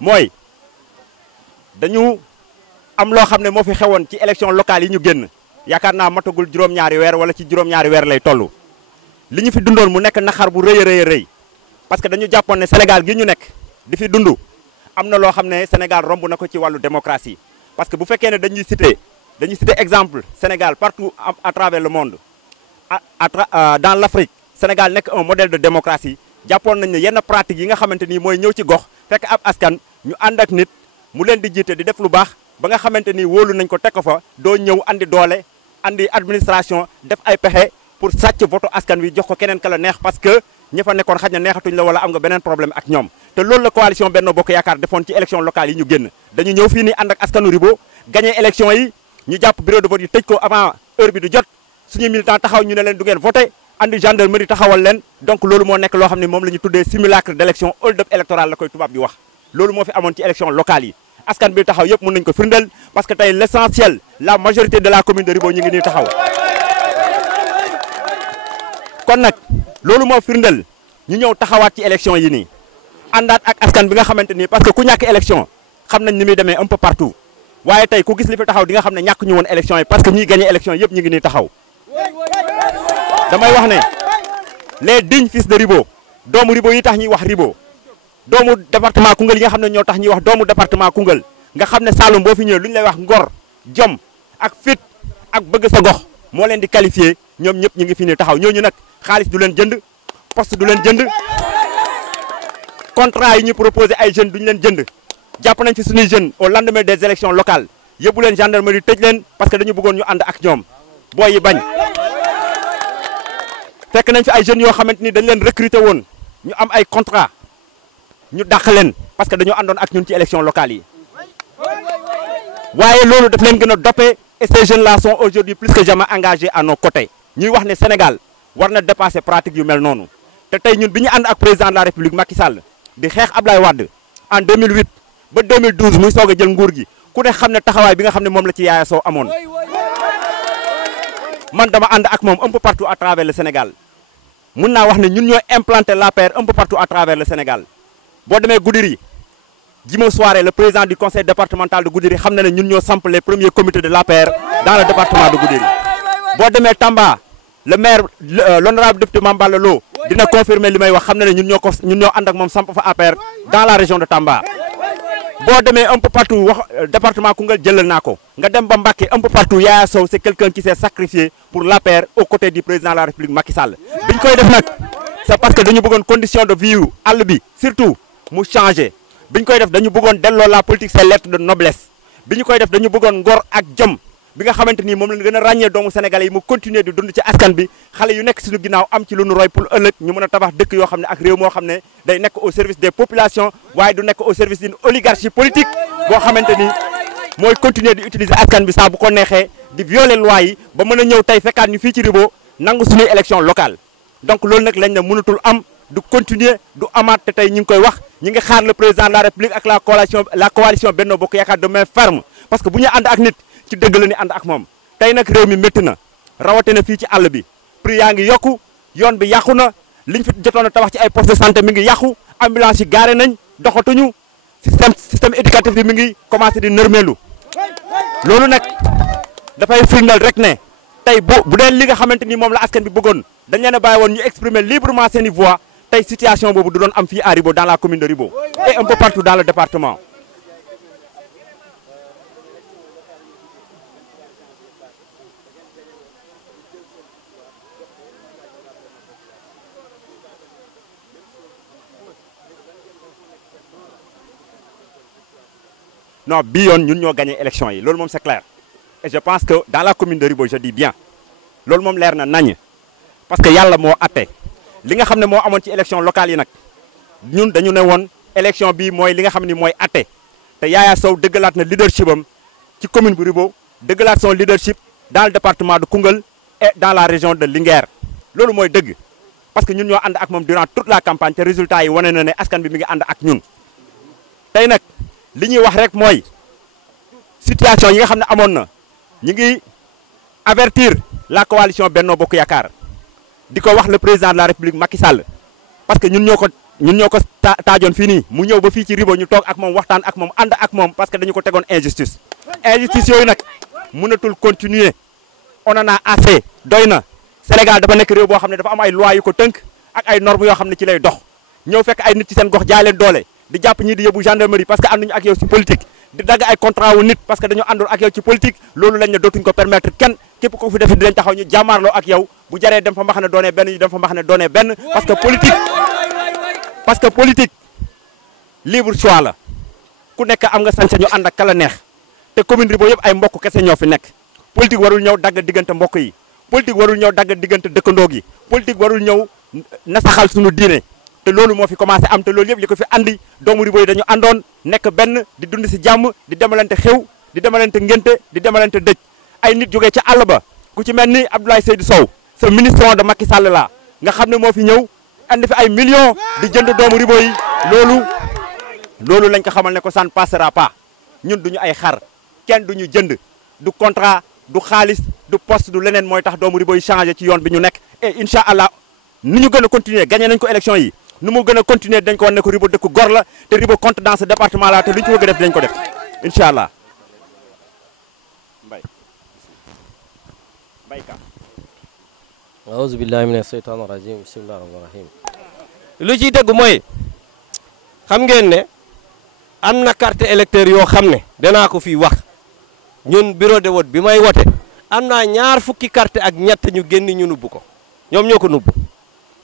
mooy dañu am loo xam ne moo fi xewoon ci élection locale yi ñu génn yaakaar naa matagul juróom-ñaari weer wala ci juróom-ñaari weer lay toll li ñu fi dundoon mu nekk naxar bu rëy a rëy a rëy parce que dañu jàppoon ne Sénégal gi ñu nekk di fi dund am na loo xam ne Sénégal romb na ko ci wàllu démocratie parce que bu fekkee ne dañuy citer exemple Sénégal partout à travers le monde dans l'Afrique Sénégal nekk un modèle de démocratie jàppoon nañ ne yenn pratique yi nga xamante ni mooy ñëw ci gox fekk ab askan ñu ànd ak nit mu leen di jiite di def lu baax ba nga xamante ni wóolu nañ ko teg ko fa doo ñëw andi doole andi administration def ay pexe pour sàcc voto askan wi jox ko keneen ka la neex parce que ñi fa nekkoon xaj na neexatuñ la wala am nga beneen problème ak ñoom te loolu la coalition Benno Bokk Yaakaar defoon ci élection locale yi ñu génn dañu ñëw fii nii ànd ak askanu Ribo gagné élection yi ñu jàpp bureau de vote yi tëj ko avant heure bi du jot suñu militant taxaw ñu ne leen du ngeen voté andi gendarmerie taxawal leen donc loolu moo nekk loo xam ne moom la ñu tuddee simulacre d' élection hold up électoral la koy tubaab di wax loolu moo fi amoon ci élection locale yi askan bi taxaw yëpp mën nañu ko firndeel parce que tey l' essentiel la majorité de la commune de Ribo ñu ngi nii taxaw kon nag loolu moo firndeel ñu ñëw taxawaat ci élection yi nii àndaat ak askan bi nga xamante ni parce que ku ñàkk élection xam nañ ni muy demee un peu partout waaye tey ku gis li fi taxaw di nga xam ne ñàkk ñu woon élection yi parce que ñiy gagné élection yëpp ñu ngi nii taxaw damay wax ne les dignes fils de Ribo doomu Ribo yi tax ñuy wax Ribo doomu département Koungheul yi nga xam ne ñoo tax ñuy wax doomu département Koungheul nga xam ne Saloum boo fi ñëwee lu ñu lay wax ngor jom ak fit ak bëgg sa gox moo leen di qualifié ñoom ñëpp ñu ngi fi nii taxaw ñooñu nag xaalis du leen jënd poste du leen jënd contrat yi ñu proposé ay jeunes duñu leen jënd jàpp nañ fi suñuy jeunes au lendemain des élections locales yóbbu leen gendarmerie tëj leen parce que dañu bëggoon ñu ànd ak ñoom booy yi bañ fekk nañ fi ay jeunes yoo xamante ni dañ leen recruter woon ñu am ay contrat ñu dàq leen parce que dañoo àndoon ak ñun ci élections locales yi waaye loolu daf leen gën a dopé et ces jeunes là sont aujourd'hui plus que jamais engagés à nos côtés ñuy wax ne Sénégal war na dépasser pratique yu mel noonu te tey ñun bi ñu ànd ak président de la République Macky Sall di xeex Ablaye Wade en 2008 ba 2012 muy soog a jël nguur gi ku ne xam ne taxawaay bi nga xam ne moom la ci Yaya Sow amoon man dama ànd ak moom un peu partout à travers le Sénégal mun naa wax ne ñun ñoo implanté l'APR un peu partout à travers le Sénégal boo demee Goudiri Djimo Soare le président du conseil départemental de Goudiri xam na ne ñun ñoo samp les premiers comités de l'APR dans le département de Goudiri boo demee Tamba le maire l'honorable député Mame Balla Lo dina confirmer li may wax xam na ne ñun ñoo ànd ak moom samp fa APR dans la région de Tamba boo demee un peu partout wax département Koungheul jëlal naa ko nga dem ba Mbacké un peu partout Yaya Sow c'est quelqu'un qui s'est sacrifié pour l'APR aux côtés du président de la République Macky Sall biñ koy def nag c'est parce que dañu bëggoon condition de vie àll bi surtout mu changé biñ koy def dañu bëggoon delloo la politique ses lettres de noblesse bi ñu koy def dañu bëggoon ngor ak jom bi nga xamante ni moom la gën a ràññee doomu sénégalais yi mu continuer di dund ci askan bi xale yu nekk suñu ginnaaw am ci lu nu roy pour ëllëg ñu mën a tabax dëkk yoo xam ne ak réew moo xam ne day nekk au service des populations waaye du nekk au service d'une oligarchie politique boo xamante ni mooy continuer di utiliser askan bi saa bu ko neexee di violer loi yi ba mën a ñëw tey fekkaat ñu fii ci Ribo nangu suñuy élection locale donc loolu nag lañ ne mënatul am du continuer du amaat te tey ñi ngi koy wax ñi ngi xaar le président de la République ak la coalition Benno Bokk Yaakaar de main ferme parce que bu ñu ànd ak nit ci dëgg la ni ànd ak moom tey nag réew mi métti na rawatina fii ci àll bi prix yaa ngi yokku yoon bi yàqu na liñ fi jotoon a tabax ci ay poste de santé mi ngi yàqu ambulance yi gaare nañ doxatuñu système éducatif bi mi ngi commencé di nërmeelu loolu nag dafay firndal rek ne tey bu dee li nga xamante ni moom la askan bi bëggoon dañ leen a bàyyi woon ñu exprimer librement seen i voix tey situation boobu du doon am fii à Ribo dans la commune de Ribo et un peu partout dans le département. non bii yoon ñun ñoo gagné élection yi loolu moom c'est clair et je pense que dans la commune de Ribo je dis bien loolu moom leer na nañ parce que yàlla moo atte li nga xam ne moo amoon ci élection locale yi nag ñun dañu ne woon élection bii mooy li nga xam ne mooy atte te Yaya Sow dëggalaat na leadership am ci commune bu Ribo dëggalaat son leadership dans le département de Koungheul et dans la région de Linguère loolu mooy dëgg parce que ñun ñoo ànd ak moom durant toute la campagne te résultat yi wane na ne askan bi mi ngi ànd ak ñun tey nag li ñuy wax rek mooy situation yi nga xam ne amoon na ñu ngi avertir la coalition Benno Bokk Yaakaar di ko wax le président de la République Macky Sall parce que ñun ñoo ko ñun ñoo ko taajoon fii nii mu ñëw ba fii ci Ribo ñu toog ak moom waxtaan ak moom ànd ak moom parce que dañu ko tegoon injustice yooyu nag mënatul continuer on en a assez doy na Sénégal dafa nekk réew boo xam ne dafa am ay loi yu ko tënk ak ay normes yoo xam ne ci lay dox ñëw fekk ay nit ci seen gox jaay leen doole di jàpp ñii di yóbbu gendarmerie parce que ànduñu ak yow ci politique di dagg ay contrat wu nit parce que dañu àndul ak yow ci politique loolu lañ ne dootuñ ko permettre kenn képp ko fi def dinañ taxaw ñu jàmmaarloo ak yow bu jaree dem fa mbax ne doonee benn ñu dem fa mbax ne doonee benn parce que politique libre choix la ku nekk am nga sañ-sañu ànd ak kala neex te commune Ribo yëpp ay mbokk kese ñoo fi nekk politique warul ñëw dagg diggante mbokk yi politique warul ñëw dagg diggante dëkkandoo gi politique warul ñëw nasaxal suñu diine te loolu moo fi commencé am te loolu yëpp li ko fi andi doomu Ribo yi dañu àndoon nekk benn di dund si jàmm di demalante xew di demalante ngénte di demalante dëj ay nit jógee ca àll ba ku ci mel ni Abdoulaye Seydou Sow sa ministre de Macky Sall la nga xam ne moo fi ñëw andi fi ay millions di jënd doomu Ribo yi loolu lañ ko xamal ne ko ça ne passera pas ñun duñu ay xar kenn duñu jënd du contrat du xaalis du poste du leneen mooy tax doomu Ribo yi changé ci yoon bi ñu nekk et incha allah ni ñu gën a continuer gagné nañ ko élection yi nu mu gën a continuer dañ ko wan ne ko Ribo dëkk gor la te Ribo compte dans ce département là te lu ñu ci bëgg a def dañ ko def incha allah. Mbayka. aouzu billahi mina seytaani rajim bismillahi rahmaani rahim. lu ciy dëgg mooy xam ngeen ne am na carte électeur yoo xam ne danaa ko fii wax ñun bureau de vote bi may wote am naa ñaar fukki carte ak ñett ñu génn ñu nubb ko ñoom ñoo ko nubb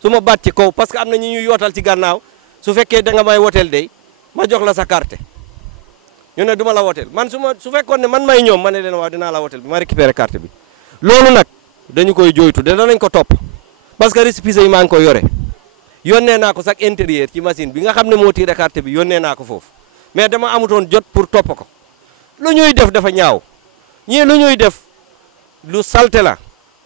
su ma baat ci kaw parce que am na ñu ñuy yootal ci gannaaw su fekkee da nga may woteel day ma jox la sa carte ñu ne du ma la woteel man su fekkoon ne man may ñoom ma ne leen waaw dinaa la woteel bi ma récupéré carte bi loolu nag dañu koy jooytu de danañ ko topp parce que récépissé yi maa ngi koy yore yónnee naa ko sax intérieur ci machine bi nga xam ne moo tiré carte bi yónnee naa ko foofu mais dama amutoon jot pour topp ko lu ñuy def dafa ñaaw ñii lu ñuy def lu salte la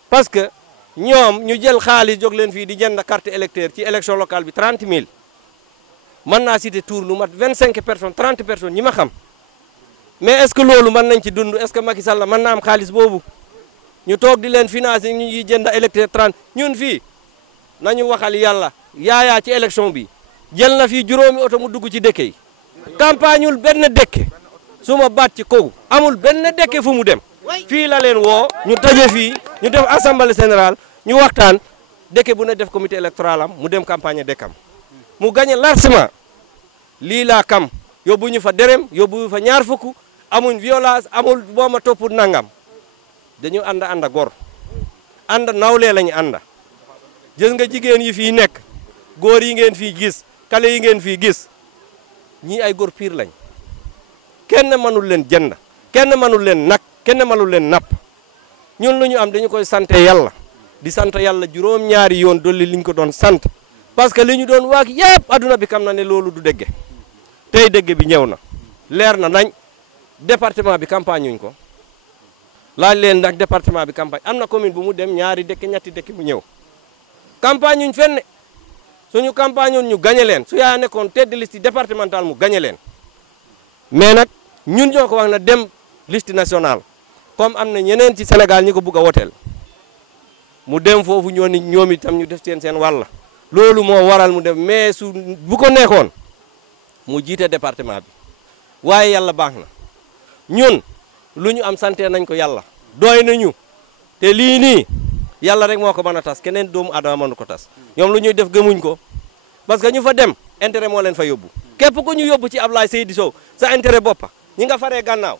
parce que ñoom ñu jël xaalis jóg leen fii di jënd carte électeur ci élection locale bi 30 000 mën naa citer tour lu mat 25 personnes 30 personnes ñi ma xam mais est ce que loolu mën nañ ci dund est ce que Macky Sall mën naa am xaalis boobu ñu toog di leen financer ñu ngi jënd électeur 30 ñun fii nañu waxal yàlla yaayaa ci élection bi jël na fii juróomi oto mu dugg ci dëkk yi campagneul benn dëkk su ma baat ci kaw amul benn dëkk fu mu dem fii la leen woo ñu taje fii ñu def assemblée générale ñu waxtaan dëkk bu ne def comité électoral am mu dem campagne dëkkam mu gagné largement lii laa kam yóbbu ñu fa dërëm yóbbu ñu fa ñaar fukk amuñ violence amul boo ma topp nangam dañu ànd gor ànd nawlee lañu ànd gis nga jigéen yi fii nekk góor yi ngeen fii gis kale yi ngeen fii gis ñii ay góor piir lañ kenn mënul leen jënd kenn mënul leen nag kenn mënul leen napp ñun lu ñu am dañu koy sante yàlla di sant yàlla juróom-ñaari yoon dolli liñ ko doon sant parce que li ñu doon waak yëpp adduna bi xam na ne loolu du dégge tey dégge bi ñëw na leer na nañ département bi campagne wuñ ko laaj leen nag département bi campagne am na commune bu mu dem ñaari dëkk ñetti dëkk mu ñëw campagne wuñ fenn suñu campagne woon ñu gañe leen su yaa nekkoon tête de liste départementale mu gañe leen mais nag ñun ñoo ko wax na dem liste nationale comme am na ñeneen ci Sénégal ñi ko bugg a woteel mu dem foofu ñoom itam ñu def seen wàll loolu moo waral mu dem mais su bu ko nekkoon mu jiite département bi waaye yàlla baax na ñun lu ñu am sante nañ ko yàlla doy nañu te lii nii yàlla rek moo ko mën a tas keneen doomu adama mënu ko tas ñoom lu ñuy def gëmuñ ko parce que ñu fa dem intérêt moo leen fa yóbbu képp ku ñu yóbbu ci Ablaye Seydou Sow sa intérêt boppa ñi nga faree gannaaw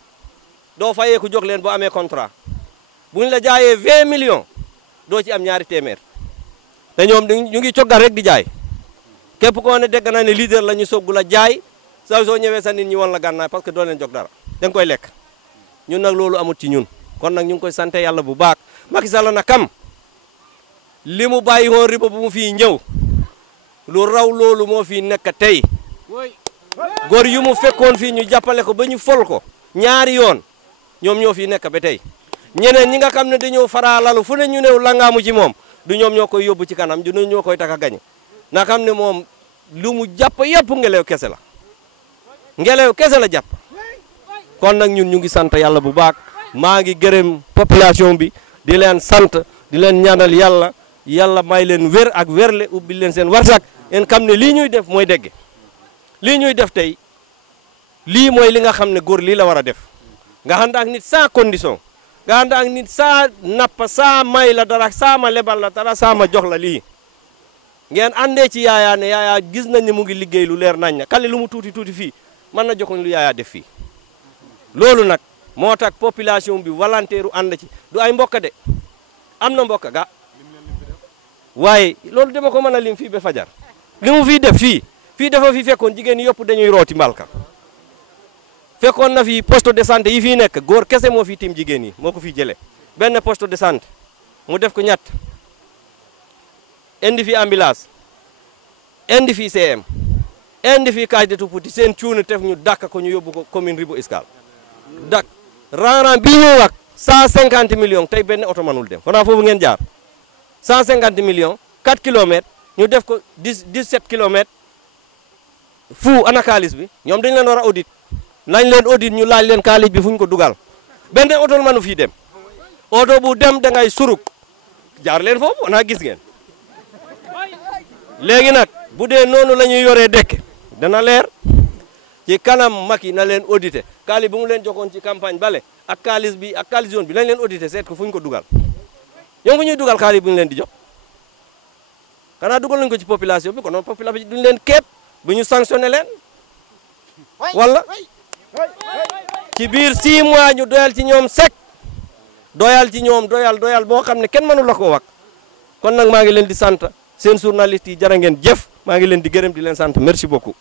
doo fayee ku jóg leen boo amee contrat bu ñu la jaayee 20 millions doo ci am ñaari téeméer te ñoom ñu ngi coggal rek di jaay képp koo ne dégg na ne leader la ñu soggu la jaay soo ñëwee sa nit ñi woon la gànnaay parce que doo leen jóg dara da nga koy lekk ñun nag loolu amut ci ñun kon nag ñu ngi koy sant yàlla bu baax Macky Sall na kam li mu bàyyi woon Ribo bu mu fii ñëw lu raw loolu moo fii nekk tey góor yu mu fekkoon fii ñu jàppale ko ba ñu fol ko ñaari yoon ñoom ñoo fii nekk ba tey ñeneen ñi nga xam ne dañoo faraalalu fu ne ñu new langaamu ci moom du ñoom ñoo koy yóbbu ci kanam du ñoo koy tax a gañe na xam ne moom lu mu jàpp yëpp ngelew kese la ngelew kese la jàpp kon nag ñun ñu ngi sant yàlla bu baax maa ngi gërëm population bi di leen sant di leen ñaanal yàlla may leen wér ak wérle ubbi leen seen warsak ngeen xam ne lii ñuy def mooy dégg lii ñuy def tey lii mooy li nga xam ne góor lii la war a def nga ànd ak nit sans condition nga ànd ak nit saa nappa saa may la dara saa ma lebal la dara saa ma jox la lii ngeen àndee ci yaayaa ne yaayaa gis nañ ne mu ngi liggéey lu leer nañ na kale lu mu tuuti tuuti fii mën na joxoon lu yaayaa def fii loolu nag moo tax population bi volontaire u ànd ci du ay mbokk de am na mbokk ga waaye loolu dama ko mën a lim fii ba fajar li mu fii def fii dafa fi fekkoon jigéen ñi yëpp dañuy rooti mbalka fekkoon na fi poste de santé yi fii nekk góor kese moo fi tim jigéen yi moo ko fi jëlee benn poste de santé mu def ko ñett indi fi ambulance indi fi CM indi fi case de tout petit seen cuunu tef ñu dàkk ko ñu yóbbu ko commune Ribo Escale dak raaraan bii ñuy wax 150 millions tey benn oto manul dem xanaa foofu ngeen jaar 150 millions 4 kilomètres ñu def ko 17 kilomètres fu ana kaalis bi ñoom dañ leen war a audit nañ leen audit ñu laaj leen kaalis bi fu ñu ko dugal benn oto manu fii dem oto bu dem da ngay suruk jaar leen foofu ana gis ngeen léegi nag bu dee noonu la ñuy yoree dëkk dana leer ci kanam Macky na leen audité kaalis bu mu leen joxoon ci campagne bale ak kaalis bi ak kaalis zone bi nañ leen audité seet ko fu ñu ko dugal ñoom fu ñuy dugal kaalis bu ñu leen di jox xanaa dugal nañ ko ci population bi kon noonu population bi duñ leen képp bu ñu sanctionné leen wala ci biir 6 mois ñu doyal ci ñoom sec doyal ci ñoom doyal boo xam ne kenn mënu la ko wax kon nag maa ngi leen di sant seen journaliste yi jërë ngeen jëf maa ngi leen di gërëm di leen sant merci beaucoup